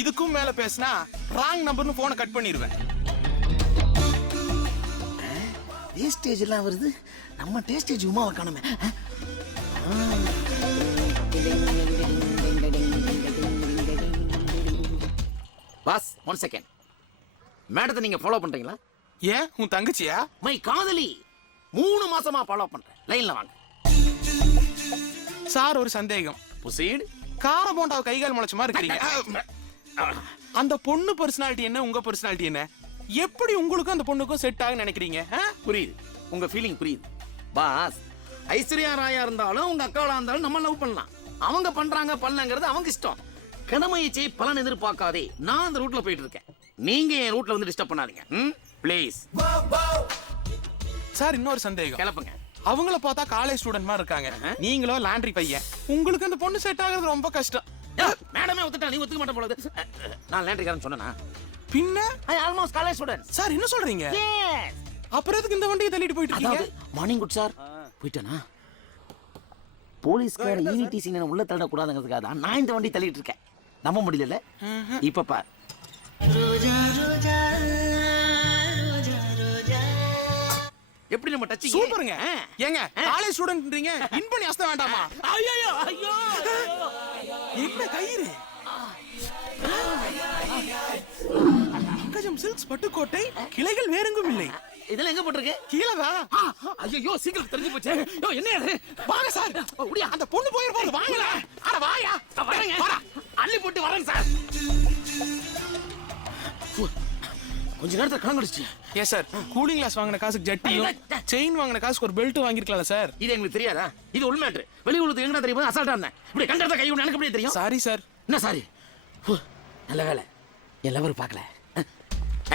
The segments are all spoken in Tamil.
இதுக்கும் மேல பேசினா ராங் நம்பர்னு போனை கட் பண்ணிடுவேன். வேஸ்டேஜ் எல்லாம் வருது, நம்ம டேஸ்டேஜ் உமாவை காணுமே. Pass 1 second. மேடத்தை நீங்க ஃபாலோ பண்றீங்களா? ஏன் உன் தங்கச்சியா? மை காதலி 3 மாசமா ஃபாலோ பண்றேன். லைன்ல வாங்க சார். ஒரு சந்தேகம். புசீட். கார போண்டாவை கைகால் முளைச்ச மாதிரி இருக்கீங்க. அந்த பொண்ணு பர்சனாலிட்டி என்ன, உங்க பர்சனாலிட்டி என்ன? எப்படி உங்களுக்கும் அந்த பொண்ணுக்கும் செட் ஆகும் நினைக்கிறீங்க? புரியுது, உங்க ஃபீலிங் புரியுது. பாஸ், ஐஸ்வர்யா ராயா இருந்தாலும் உங்க அக்காவா இருந்தாலும் நம்ம லவ் பண்ணலாம். அவங்க பண்றாங்க பண்ணலங்கிறது அவங்க இஷ்டம். கடமையை பலன் எதிர்பார்க்காதே. நான் அந்த ரூட்ல போயிட்டு இருக்கேன். நீங்க என் ரூட்ல வந்து டிஸ்டர்ப் பண்ணாதீங்க ப்ளீஸ். சார் இன்னொரு சந்தேகம். கிளப்புங்க. அவங்கள பார்த்தா காலேஜ் ஸ்டூடெண்ட் மாதிரி இருக்காங்க, நீங்களோ லாண்ட்ரி பையன். உங்களுக்கு அந்த பொண்ணு செட் ஆகுறது ரொம்ப கஷ்டம். மேடமே ஒத்துட்டா, நீ ஒத்துக்க மாட்டே போல. நான் லாண்ட்ரிக்காரன் சொன்னேனா? பின்ன I almost college student. Sir என்ன சொல்றீங்க? அப்புறம் எதுக்கு இந்த வண்டியை தள்ளிட்டு போயிட்டு இருக்கீங்க? Morning good sir. போயிட்டேனா? போலீஸ்கார ஈவிடிசி நான் உள்ள தள்ள கூடாதுங்கிறதுக்காக தான் நான் இந்த வண்டி தள்ளிட்டு இருக்கேன். நம்ப முடியல. இப்ப பார். எப்படி நம்ம டச் சூப்பருங்க. ஏங்க காலேஜ் ஸ்டூடண்ட்ன்றீங்க, இன் பண்ணி அஸ்த வேண்டாமா? ஐயோ ஐயோ என்ன கயிறு? பங்கஜம் சில்க்ஸ் பட்டுக்கோட்டை, கிளைகள் வேறெங்கும் இல்லை. இதெல்லாம் எங்க போட்டிருக்கு? கீழவா? ஐயோ சீக்கிரம் தெரிஞ்சு போச்சு. யோ என்ன இது? வாங்க சார். ஓடியா அந்த பொண்ணு போயிரு வாங்கல. அட வாயா. வரேங்க. வாடா. அள்ளி போட்டு வரேங்க சார். கொஞ்ச நேரத்துல கலங்கடிச்சு. ஏன் சார், கூலிங் கிளாஸ் வாங்கின காசுக்கு ஜட்டியும் செயின் வாங்கின காசுக்கு ஒரு பெல்ட் வாங்கிருக்கலாம்ல சார்? இது எங்களுக்கு தெரியாதா? இது உள் மேட்ரு. வெளி உலகத்துக்கு எங்கடா தெரியும்? அசால்ட்டா இருந்தேன். இப்படி கண்டத கை எனக்கு எப்படி தெரியும்? Sorry sir. என்ன சாரி? நல்ல வேலை என் லவர் பார்க்கல.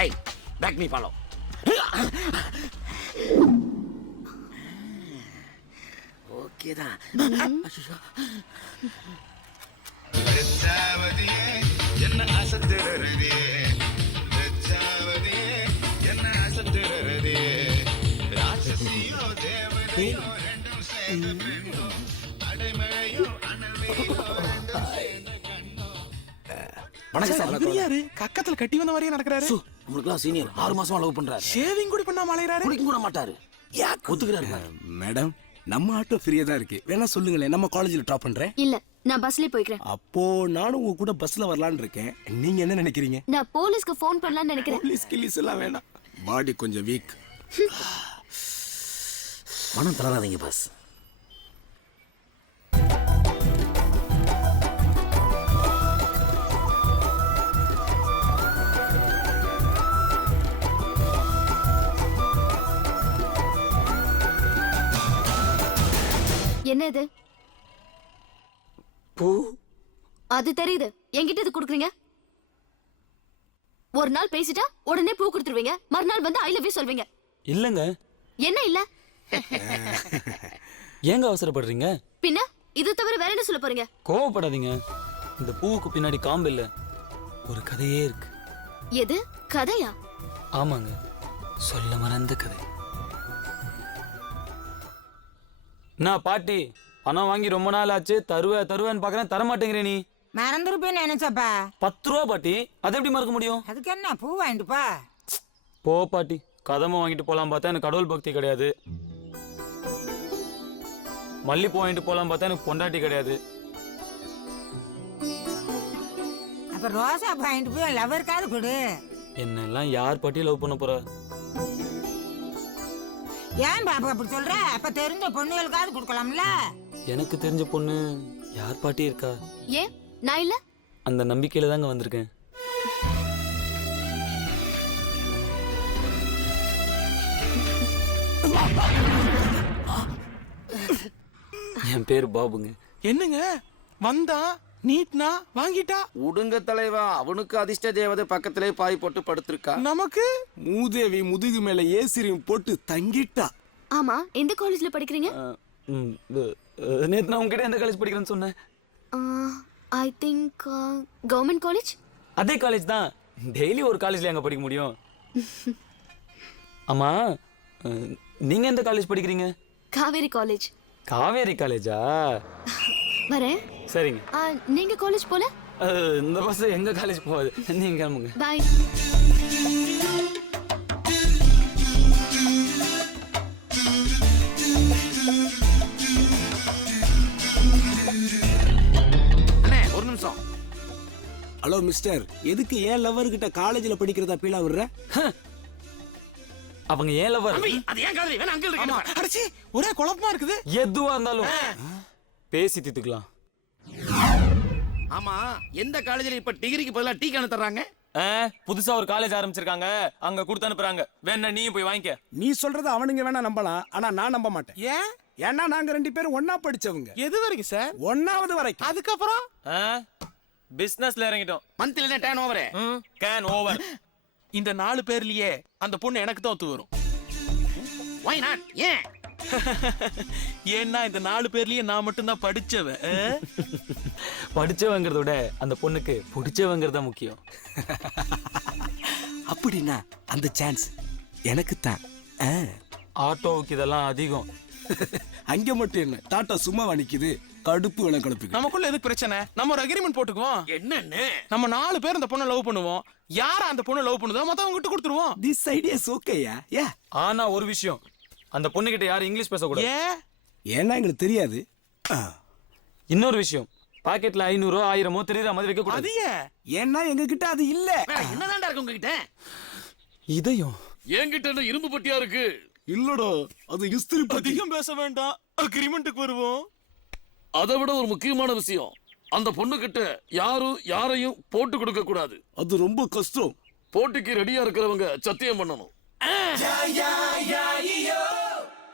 ஏய் பேக் மீ ஃபாலோ. ஓகே தான். என்ன ஆசத்துறதே, என்ன ஆசத்துறதே, ராட்சசியோ தேவதையோ ரெண்டும் சேர்ந்த பெண்ணோ, அடைமழையோ அனல்வெளியோ ரெண்டும் சேர்ந்த கண்ணோ. வணக்கம் சார். இவர் யாரு? கக்கத்துல கட்டி வந்த மாதிரியே நடக்கிறாரு. உங்களுக்குலாம் சீனியர் 6 மாசமா லவ் பண்றாரு. ஷேவிங் கூட பண்ணாம அலையறாரு. குடிக்க கூட மாட்டாரு. ஒத்துக்கிறாரு. மேடம் நம்ம ஆட்டோ ஃப்ரீயா தான் இருக்கு, வேணா சொல்லுங்களேன், நம்ம காலேஜ்ல ட்ராப் பண்றேன். இல்ல நான் பஸ்லயே போய்க்கிறேன். அப்போ நானும் உங்க கூட பஸ்ல வரலாம்னு இருக்கேன். நீங்க என்ன நினைக்கிறீங்க? நான் போலீஸ்க்கு ஃபோன் பண்ணலாம்னு நினைக்கிறேன். போலீஸ் கில்லிஸ் எல்லாம் வேணாம், பாடி கொஞ்சம் வீக். மனம் தளராதீங்க பாஸ். என்ன இது? பூ. அது தெரியுது, என்கிட்ட இது குடுக்குறீங்க. ஒரு நாள் பேசிட்டா உடனே பூ கொடுத்துருவீங்க, மறுநாள் வந்து ஐ லவ் யூ சொல்வீங்க. இல்லங்க. என்ன இல்ல? ஏங்க அவசரப்படுறீங்க? பின்ன இது தவிர வேற என்ன சொல்ல போறீங்க? கோவப்படாதீங்க. இந்த பூவுக்கு பின்னாடி காம்பு இல்ல, ஒரு கதையே இருக்கு. எது கதையா? ஆமாங்க, சொல்ல மறந்த கதை. நான் பாட்டி பணம் வாங்கி ரொம்ப நாள் ஆச்சு, தருவேன்னு பாக்குறேன், தரமாட்டேங்கிற. நீ மறந்துருப்பேன்னு நினைச்சப்பா. 10 ரூபா பாட்டி, அதை எப்படி மறக்க முடியும்? அதுக்கு என்ன, பூ வாங்கிட்டுப்பா. போ பாட்டி, கதமை வாங்கிட்டு போலாம் பார்த்தா எனக்கு கடவுள் பக்தி கிடையாது. மல்லிப்பூ வாங்கிட்டு போலாம் பார்த்தா எனக்கு பொண்டாட்டி கிடையாது. அப்ப ரோசா வாங்கிட்டு போய் லவருக்காவது கொடு. என்னெல்லாம் யார் பாட்டி லவ் பண்ண போறா? ஏன் பாப்பா அப்படி சொல்ற? அப்ப தெரிஞ்ச பொண்ணுகளுக்காவது கொடுக்கலாம்ல. எனக்கு தெரிஞ்ச பொண்ணு யார் பாட்டி இருக்கா? ஏன் நான் இல்ல? அந்த நம்பிக்கையில தாங்க வந்திருக்கேன். என் பேரு பாபுங்க. என்னங்க வந்தா நீட்னா வாங்கிட்டா? உடுங்க தலைவா, அவனுக்கு அதிர்ஷ்ட தேவதை பக்கத்திலே பாய் போட்டு படுத்திருக்கா. நமக்கு மூதேவி முதுகு மேல ஏசிரியும் போட்டு தங்கிட்டா. ஆமா, எந்த காலேஜ்ல படிக்கிறீங்க? நேத்து நான் உங்ககிட்ட எந்த காலேஜ் படிக்கிறேன்னு சொன்னேன்? I think government college. அதே காலேஜ் தான். டெய்லி ஒரு காலேஜ்ல எங்க படிக்க முடியும்? ஆமா, நீங்க எந்த காலேஜ் படிக்கிறீங்க? காவேரி காலேஜ். காவேரி காலேஜா? வரேன். சரிங்க. நீங்க காலேஜ் போல? இந்த பஸ் எங்க காலேஜ் போகாது, நீங்க கிளம்புங்க. பாய். அண்ணே ஒரு நிமிஷம். ஹலோ மிஸ்டர், எதுக்கு ஏன் லவர் கிட்ட காலேஜ்ல படிக்கிறதா பீலா விடுற? அவங்க ஏன் லவர்? தம்பி அது ஏன் காதலி வேணா அங்கிள் ஆமா, இருக்கு. அடச்சி ஒரே குழப்பமா இருக்குது. எதுவா இருந்தாலும் பேசி தீர்த்துக்கலாம். ஆமா எந்த காலேஜ்ல இப்ப டிகிரிக்கு பதிலா டீ கேன் தர்றாங்க? புதுசா ஒரு காலேஜ் ஆரம்பிச்சிருக்காங்க, அங்க கொடுத்து அனுப்புறாங்க. வேணா நீயும் போய் வாங்கிக்க. நீ சொல்றத அவனுங்க வேணா நம்பலாம், ஆனா நான் நம்ப மாட்டேன். ஏன்? ஏன்னா நாங்க 2 பேரும் ஒண்ணா படிச்சவங்க. எது வரைக்கும் சார்? 1வது வரைக்கும். அதுக்கப்புறம் பிசினஸ்ல இறங்கிட்டோம். மந்த்லில டர்ன் ஓவர். Can over. இந்த 4 பேர்லயே அந்த பொண்ணு எனக்கு தான் ஒத்து வரும். Why not? ஏன்? ஏன்னா இந்த 4 பேர்லயே நான் மட்டும் தான் படிச்சவன். படிச்சவங்கிறத விட அந்த பொண்ணுக்கு பிடிச்சவங்கிறத முக்கியம். அப்படின்னா அந்த சான்ஸ் எனக்கு தான். ஆட்டோவுக்கு இதெல்லாம் அதிகம். அங்க மட்டும் என்ன, டாட்டா சும்மா நிக்குது, கடுப்பு வேணா கடுப்பு. நமக்குள்ள எதுக்கு பிரச்சனை? நம்ம ஒரு அக்ரிமெண்ட் போட்டுக்குவோம். என்னன்னு? நம்ம 4 பேர் அந்த பொண்ணை லவ் பண்ணுவோம். யார அந்த பொண்ணை லவ் பண்ணுதோ மொத்தம் கிட்ட கொடுத்துருவோம். திஸ் ஐடியா இஸ் ஓகேயா? யா. ஆனா ஒரு விஷயம், அந்த பொண்ணு கிட்ட யாரும் இங்கிலீஷ் பேசக்கூடாது. ஏன்? ஏன்னா எங்களுக்கு தெரியாது. இன்னொரு விஷயம், பாக்கெட்ல 500 1000 தெரியுற மாதிரி வைக்க கூடாது. அது ஏன்? ஏன்னா எங்க கிட்ட அது இல்ல. வேற என்னதான்டா இருக்கு உங்ககிட்ட? இதையும் என்கிட்ட இரும்பு பட்டியா இருக்கு. இல்லடா, அது இஸ்திரி பத்தி. அதிகம் பேச வேண்டாம், அக்ரிமெண்ட்டுக்கு வருவோம். அதை விட ஒரு முக்கியமான விஷயம், அந்த பொண்ணு கிட்ட யாரும் யாரையும் போட்டு கொடுக்க கூடாது. அது ரொம்ப கஷ்டம். போட்டிக்கு ரெடியா இருக்கிறவங்க சத்தியம் பண்ணணும்.